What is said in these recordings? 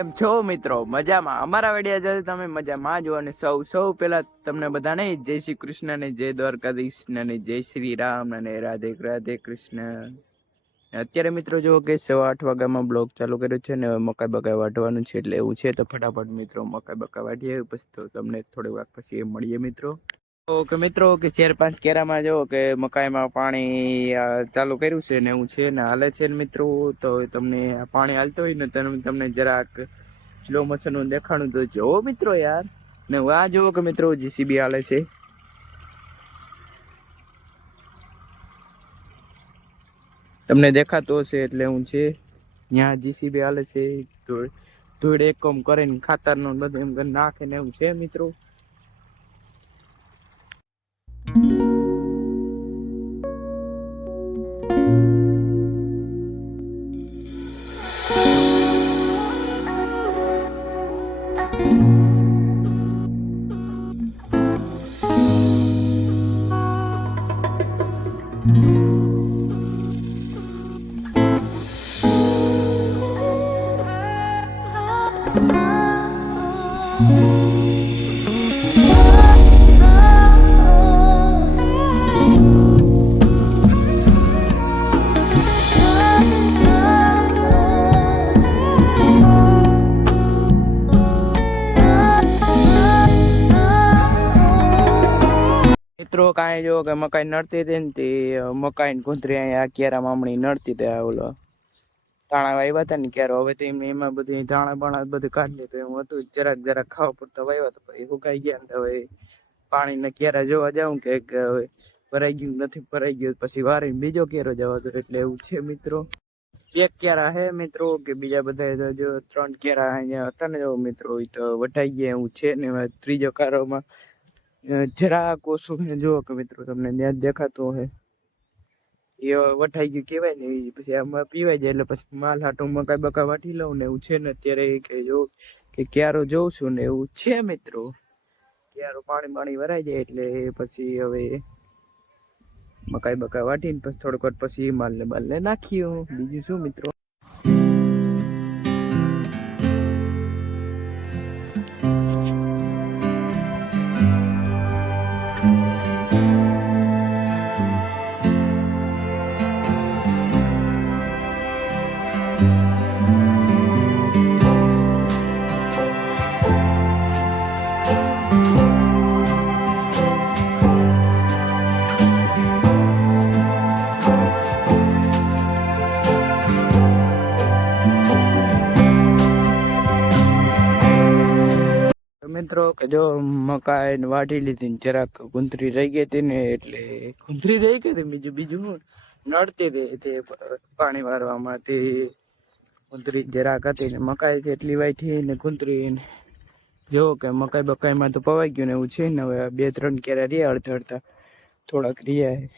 કેમ છો મિત્રો? મજામાં. અમારા વીડિયો যদি તમે મજામાં જો અને સૌ સૌ પહેલા તમને બધાને જય શ્રી કૃષ્ણ ને જય દ્વારકાધીશ ને જય શ્રી રામ અને રાધે રાધે કૃષ્ણ. અત્યારે મિત્રો જુઓ કે સવા આઠ વાગ્યામાં બ્લોગ ચાલુ કર્યો છે ને હવે મકાઈ બકાઈ વાટવાનું છે એટલે એવું છે તો ફટાફટ મિત્રો મકાઈ બકાઈ વાટીએ પછી તો તમને થોડી વાર પછી મળીએ મિત્રો. ઓકે મિત્રો કે ચાર પાંચ કેરામાં જો કે મકાઈમાં પાણી ચાલુ કર્યું છે ને એવું છે ને હાલે છે ને મિત્રો, તો તમને પાણી હાલતો હોય ને તમે તમને જરાક સ્લો મોશન દેખાણું તો જોવો મિત્રો યાર, ને આ જુઓ કે મિત્રો જીસીબી હાલે છે. તમને દેખાતો હશે એટલે હું છે ત્યાં જીસીબી હાલે છે. ધૂળ એક કોમ કરીને ખાતરનો બધું એમ નાખે ને એવું છે મિત્રો. મિત્રો કાંઈ જો કે મકાઈ નડતી હતી ને તે મકાઈ ને ગુંદરી અહીંયા કેરા મામણી નડતી હતી ઓલો ધાણા વાવ્યા હતા ને ક્યારે. હવે તો એમને એમાં બધું ધાણા બાણા બધું કાઢી લીધું. એમ હતું જરાક જરાક ખાવા પૂરતા વાવ્યા હતા પછી સુકાઈ ગયા ને હવે પાણી ને ક્યારે જોવા જાઉં કે ભરાઈ ગયું નથી, ભરાઈ ગયું. પછી વારીને બીજો કેરો જવા દો એટલે એવું છે મિત્રો. એક કેરા હે મિત્રો કે બીજા બધા જો ત્રણ કેરા અહીંયા હતા ને જો મિત્રો એ તો વટાઈ ગયા, એવું છે ને ત્રીજો કારોમાં ઓછું છે જુઓ કે મિત્રો તમને ત્યાં દેખાતો હોય. એ વઠાઈ ગયું કહેવાય ને પછી આમાં પીવાય જાય એટલે પછી માલ હાટું મકાઈ બકા વાટી લઉં ને એવું છે ને અત્યારે કે જો કે ક્યારો જોઉં છું ને એવું છે મિત્રો. ક્યારો પાણી પાણી ભરાઈ જાય એટલે પછી હવે મકાઈ બકા વાટીને પછી થોડોક પછી માલ ને બાલ ને નાખ્યું બીજું શું મિત્રો? મિત્રો, કે જો મકાઈ વાટી લીધી ને જરાક ગુંદરી રહી ગઈ હતી ને, એટલે ગુંદરી રહી ગઈ હતી, બીજું બીજું નડતી હતી તે પાણી વારવામાં તે ગુંદરી જરાક હતી ને મકાઈ એટલી વાટી ને ગુંદરી જો કે મકાઈ બકાઈમાં તો પવાઈ ગયું ને એવું છે ને, હવે બે ત્રણ કેરા રહ્યા અડધા અડધા. થોડાક રહ્યા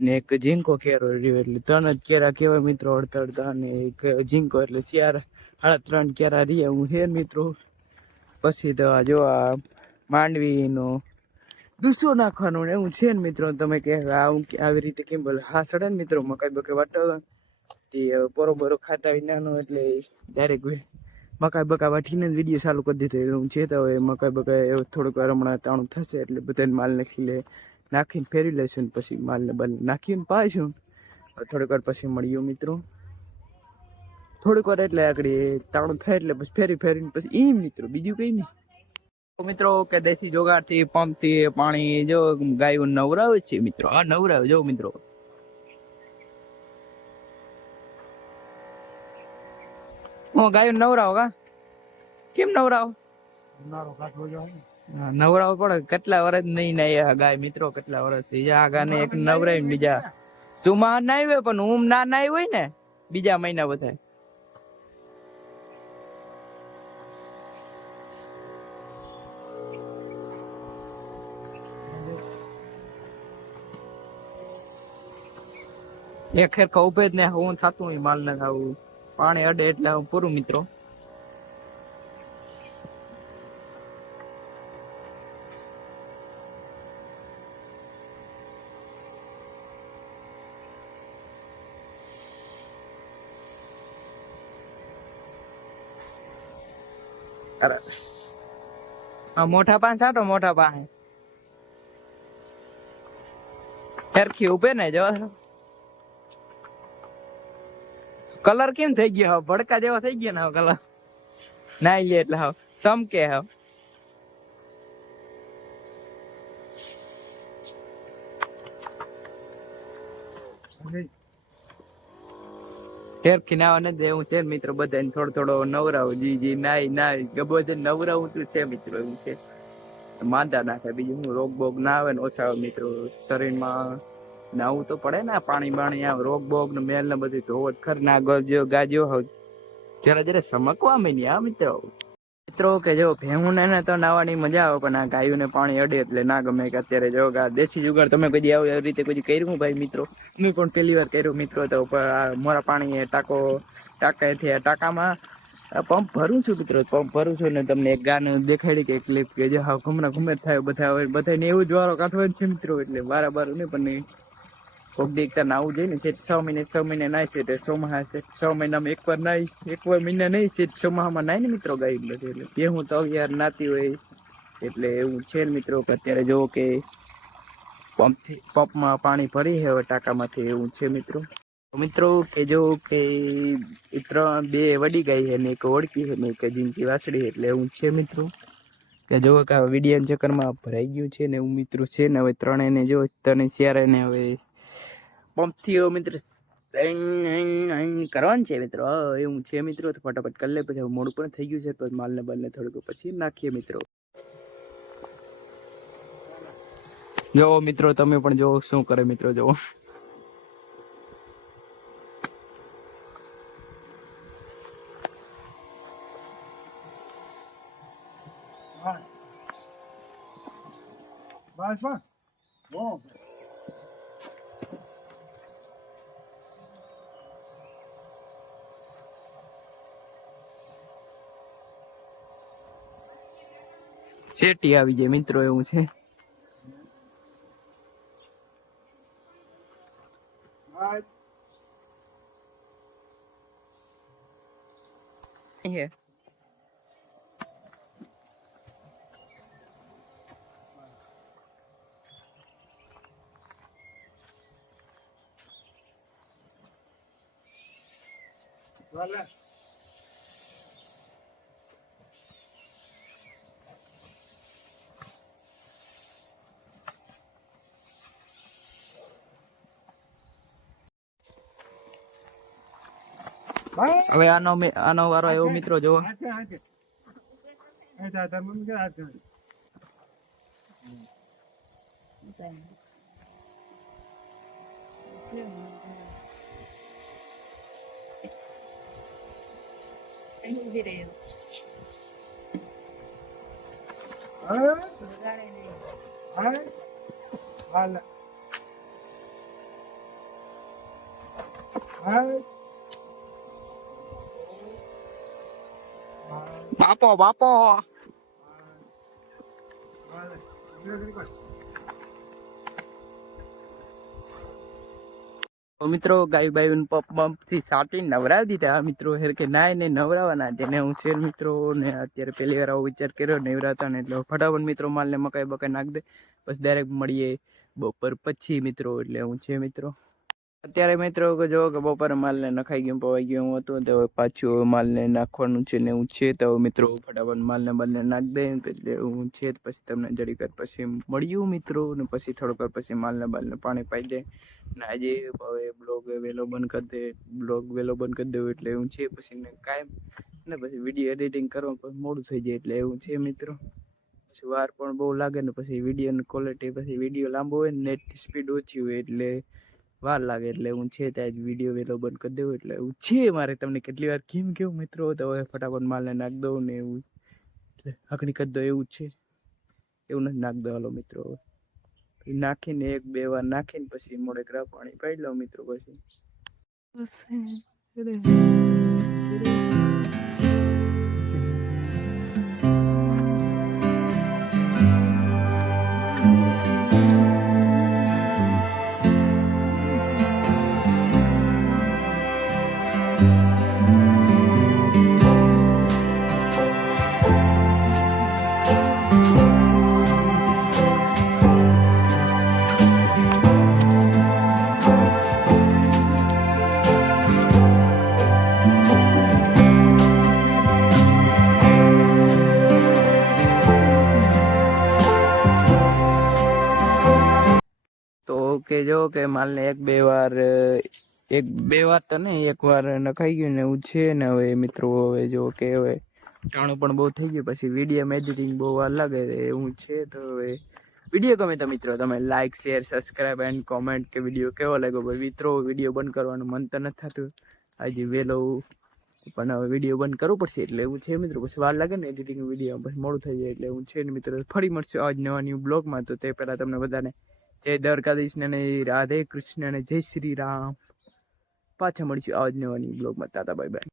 ને એક ઝીંકો કેરો રહ્યો, એટલે ત્રણ જ કેરા કહેવાય મિત્રો અડધા અડધા ને એક ઝીંકો, એટલે ચાર સાડા ત્રણ કેરા રહ્યા હું હે મિત્રો. પછી તો જો આ માંડવીનો ડૂસો નાખવાનું એવું છે ને મિત્રો, તમે કે આવું આવી રીતે કેમ બોલે? હા, સડે ને મિત્રો, મકાઈ બકાઈ વાટતા તે પોરો બોરો ખાતા વિનાનો એટલે ડાયરેક્ટ મકાઈ બકા વાટીને જ વીડિયો ચાલુ કરી દીધો. એવું હું ચેતા હોય મકાઈ બકાઈ થોડુંક હમણાં તાણું થશે એટલે બધાને માલ નાખી લે, નાખીને ફેરવી લેશું ને પછી માલને બાલને નાખીને પાડીશું. થોડીક વાર પછી મળ્યું મિત્રો. થોડીક વાર એટલે આગળ તાણું થાય એટલે પછી ફેરી ફેરીને પછી ઈ મિત્રો બીજું કઈ નહીં. તો મિત્રો કે દેશી જોગાડથી પંપથી પાણી જો ગાયો નવરાવે છે મિત્રો. આ નવરાવે જો મિત્રો. હું ગાયો નવરાવો કા? કેમ નવરાવો? નવરાવો પડે કેટલા વર્ષ નહીં નાયા ગાય મિત્રો કેટલા વર્ષ થઈ આ ગાને એક નવરાય બીજા. તું નાઈ હોય પણ હું ના નાઈ હોય ને બીજા મહિના બધા એક ખેરખા ઉભે જ ને હું થતું હોય માલ ને ખાવું પાણી અડે એટલે હું પૂરું મિત્રો. મોટા પાન સાટો મોટા પાસે. સરખી ઉભે ને જો. કલર કેમ થઈ ગયો હવે? ભડકા જેવો થઈ ગયો ને હવે કલર નાઈ લે એટલે હવે. સમકે હવે. ટેરખી નાવા નથી એવું છે મિત્રો, બધાને થોડો થોડો નવરાવું. જી જી નાઈ નાઈ ગબો જે નવરાવું તો છે મિત્રો, એવું છે. માંદા નાખે, બીજું હું રોગ બોગ ના આવે ને ઓછા આવે મિત્રો, શરીરમાં. નાવું તો પડે ને પાણી બાણી, આ રોગ બોગ ને મેલ ને બધું ધોવો જ ખર, ના ગજો ગાજો હોય. જરા જરા સમકવા માંડી આ મિત્રો. મિત્રો કે જો ભેહું ને તો નાવાની મજા આવે, પણ આ ગાયું ને પાણી અડે એટલે ના ગમે, કે અત્યારે જો આ દેશી જુગાડ તમે કદી આવી રીતે કોઈ કર્યું ભાઈ મિત્રો? મેં પણ પહેલી વાર કર્યું મિત્રો તો મોરા પાણી ટાંકો ટાંકાથી આ ટાંકામાં પંપ ભરું છું મિત્રો, પંપ ભરું છું, ને તમને એક ગાને દેખાડી કે ક્લિપ કે જે હા ઘુમરા ઘુમે થાય, બધા બધાને એવું જ વારો કાઢવાનું છે મિત્રો, એટલે વારા નહીં પણ કોક દી એકતા નાવું જોઈએ ને છે છ મહિને છ મહિને નાય છે એટલે ચોમાહા છે છ મહિનામાં એક વાર નાય, એક વાર મહિના નહીં છે ચોમાહામાં નાય ને મિત્રો ગાય બધું એટલે. એ હું તો યાર નાતી હોય, એટલે એવું છે ને મિત્રો કે અત્યારે જોવો કે પંપથી, પંપમાં પાણી ભરી હવે ટાંકામાંથી, એવું છે મિત્રો. મિત્રો કે જો કે ત્રણ બે વડી ગાય છે ને, એક ઓળકી છે ને, એક જીંકી વાસળી એટલે એવું છે મિત્રો. કે જો કે વીડિયો ચક્કરમાં ભરાઈ ગયું છે ને, એવું મિત્રો છે ને, હવે ત્રણેયને જો તને શિયાળાને હવે પંપથી હવે મિત્રો કરવાનું છે મિત્રો. એવું છે મિત્રો. તો ફટાફટ કરી લે. પછી મોડું પણ થઈ ગયું છે. તો માલને બાલને થોડુંક પછી નાખીએ મિત્રો. જો મિત્રો, તમે પણ જો શું કરે મિત્રો, જો. બસ બસ. શેટી આવી જાય મિત્રો એવું છે બસ હવે આનો મે- આનો વારો એવો મિત્રો જોવો. હા? હાથે એ તા તાર મમ્મી કે હાથે હા હા હાલ હા બાપો બાપો મિત્રો, ગાય બાયું પંપથી સાટી નવરાવી દીધા. મિત્રો હેર કે ને નવરાવાના, જેને હું શેર મિત્રો ને અત્યારે પહેલી વાર આવો વિચાર કર્યો નવરાતા ને એટલે ફટાફટ મિત્રો માલ ને મકાઈ બકાઈ નાખ દે. પછી ડાયરેક્ટ મળીએ બપોર પછી મિત્રો, એટલે હું છે મિત્રો. અત્યારે મિત્રો જો કે બપોરે માલને નખાઈ ગયું પવાઈ ગયું, હું હતું તો હવે પાછું માલને નાખવાનું છે ને એવું છે. તો મિત્રો ફટાફટ માલને બાલને નાખ દે એટલે હું છે પછી તમને જડી કર પછી મળ્યું મિત્રો ને પછી થોડોક પછી માલને બાલને પાણી પાઈ જાય ને આજે હવે બ્લોગ વહેલો બંધ કરી દે, બ્લોગ વહેલો બંધ કરી દેવું એટલે એવું છે. પછી ને કાયમ ને પછી વીડિયો એડિટિંગ કરવા પછી મોડું થઈ જાય એટલે એવું છે મિત્રો. પછી વાર પણ બહુ લાગે ને પછી વિડીયોની ક્વોલિટી પછી વીડિયો લાંબો હોય નેટ સ્પીડ ઓછી હોય એટલે વાર લાગે એટલે હું છે ત્યાં જ વીડિયો વહેલો બંધ કરી દઉં એટલે એવું છે મારે તમને કેટલી વાર કેમ કેવું મિત્રો તો હવે ફટાફટ માલને નાખ દઉં ને એવું. એટલે હકડી કરી દો એવું છે. એવું નથી નાખ દો હાલો મિત્રો. હવે નાખીને એક, બે વાર નાખીને પછી મોડે ગ્રા પાણી પાડી લઉં મિત્રો પછી. કે જો કે માલને એક બે વાર, એક બે વાર તો નહીં, એક વાર નખાઈ ગયું ને એવું છે ને હવે મિત્રો હવે જો કે હવે ટાણું પણ બહુ થઈ ગયું, પછી વીડિયો એડિટિંગ બહુ વાર લાગે એવું છે તો હવે વીડિયો ગમે તો મિત્રો તમે like share subscribe and comment કે વીડિયો કેવો લાગ્યો? ભાઈ મિત્રો, વીડિયો બંધ કરવાનું મન તો નથી થતું. હજી વહેલો પણ હવે વીડિયો બંધ કરવું પડશે એટલે એવું છે મિત્રો. પછી વાર લાગે ને એડિટિંગ વીડિયો, પછી મોડું થઈ જાય એટલે એવું છે ને મિત્રો. ફરી મળશે આજ નવા ન્યૂ બ્લોગમાં તો તે પહેલાં તમને બધાને જય દ્વારકાધીશ ને રાધે કૃષ્ણ અને જય શ્રી રામ. પાછા મળીશું આજ જ નવાની બ્લોગમાં તાતા બાય બાય.